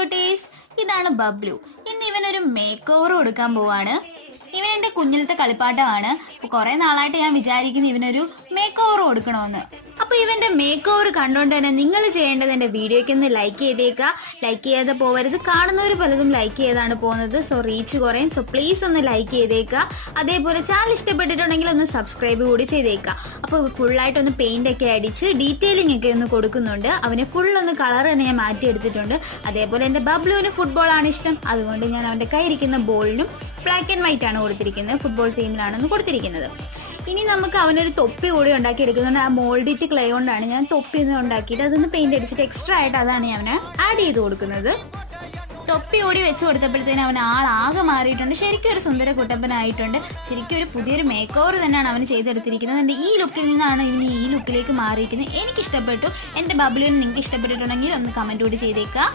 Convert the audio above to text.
Quotes, ഇതാണ് ബബ്ലു. ഇന്ന് ഇവനൊരു മേക്ക് ഓവർ കൊടുക്കാൻ പോവാണ്. ഇവൻ എൻ്റെ കുഞ്ഞിലത്തെ കളിപ്പാട്ടമാണ്. കുറെ നാളായിട്ട് ഞാൻ വിചാരിക്കുന്നു ഇവനൊരു മേക്ക് ഓവർ കൊടുക്കണമെന്ന്. അപ്പോൾ ഇവൻ്റെ മേക്ക് ഓവർ കണ്ടുകൊണ്ട് തന്നെ നിങ്ങൾ ചെയ്യേണ്ടത് എൻ്റെ വീഡിയോയ്ക്ക് ഒന്ന് ലൈക്ക് ചെയ്തേക്കുക. ലൈക്ക് ചെയ്യാതെ പോകരുത്. കാണുന്നവർ പലതും ലൈക്ക് ചെയ്താണ് പോകുന്നത്. സോ റീച്ച് കുറയും. സോ പ്ലീസ് ഒന്ന് ലൈക്ക് ചെയ്തേക്കുക. അതേപോലെ ചാനൽ ഇഷ്ടപ്പെട്ടിട്ടുണ്ടെങ്കിൽ ഒന്ന് സബ്സ്ക്രൈബ് കൂടി ചെയ്തേക്കുക. അപ്പോൾ ഫുള്ളായിട്ടൊന്ന് പെയിൻ്റ് ഒക്കെ അടിച്ച് ഡീറ്റെയിലിംഗ് ഒക്കെ ഒന്ന് കൊടുക്കുന്നുണ്ട്. അവനെ ഫുള്ളൊന്ന് കളർ തന്നെ ഞാൻ മാറ്റിയെടുത്തിട്ടുണ്ട്. അതേപോലെ എൻ്റെ ബബ്ലുവിന് ഫുട്ബോളാണ് ഇഷ്ടം. അതുകൊണ്ട് ഞാൻ അവൻ്റെ കയ്യിരിക്കുന്ന ബോളിനും ബ്ലാക്ക് ആൻഡ് വൈറ്റ് ആണ് കൊടുത്തിരിക്കുന്നത്. ഫുട്ബോൾ തീമിലാണെന്ന് കൊടുത്തിരിക്കുന്നത്. ഇനി നമുക്ക് അവനൊരു തൊപ്പി കൂടി ഉണ്ടാക്കി എടുക്കുന്നുണ്ട്. ആ മോൾഡിറ്റ് ക്ലേ കൊണ്ടാണ് ഞാൻ തൊപ്പി ഒന്ന് ഉണ്ടാക്കിയിട്ട് അതൊന്ന് പെയിന്റ് അടിച്ചിട്ട് എക്സ്ട്രാ ആയിട്ട് അതാണ് ഞാൻ അവന് ആഡ് ചെയ്ത് കൊടുക്കുന്നത്. തൊപ്പി കൂടി വെച്ച് കൊടുത്തപ്പോഴത്തേനും അവൻ ആളാകെ മാറിയിട്ടുണ്ട്. ശരിക്കും ഒരു സുന്ദര കുട്ടപ്പനായിട്ടുണ്ട്. ശരിക്കും ഒരു പുതിയൊരു മേക്ക് ഓവർ തന്നെയാണ് അവന് ചെയ്തെടുത്തിരിക്കുന്നത്. എൻ്റെ ഈ ലുക്കിൽ നിന്നാണ് ഇവന് ഈ ലുക്കിലേക്ക് മാറിയിരിക്കുന്നത്. എനിക്കിഷ്ടപ്പെട്ടു. എൻ്റെ ബബ്ലുവിന് നിങ്ങൾക്ക് ഇഷ്ടപ്പെട്ടിട്ടുണ്ടെങ്കിൽ ഒന്ന് കമൻറ്റ് കൂടി ചെയ്തേക്കുക.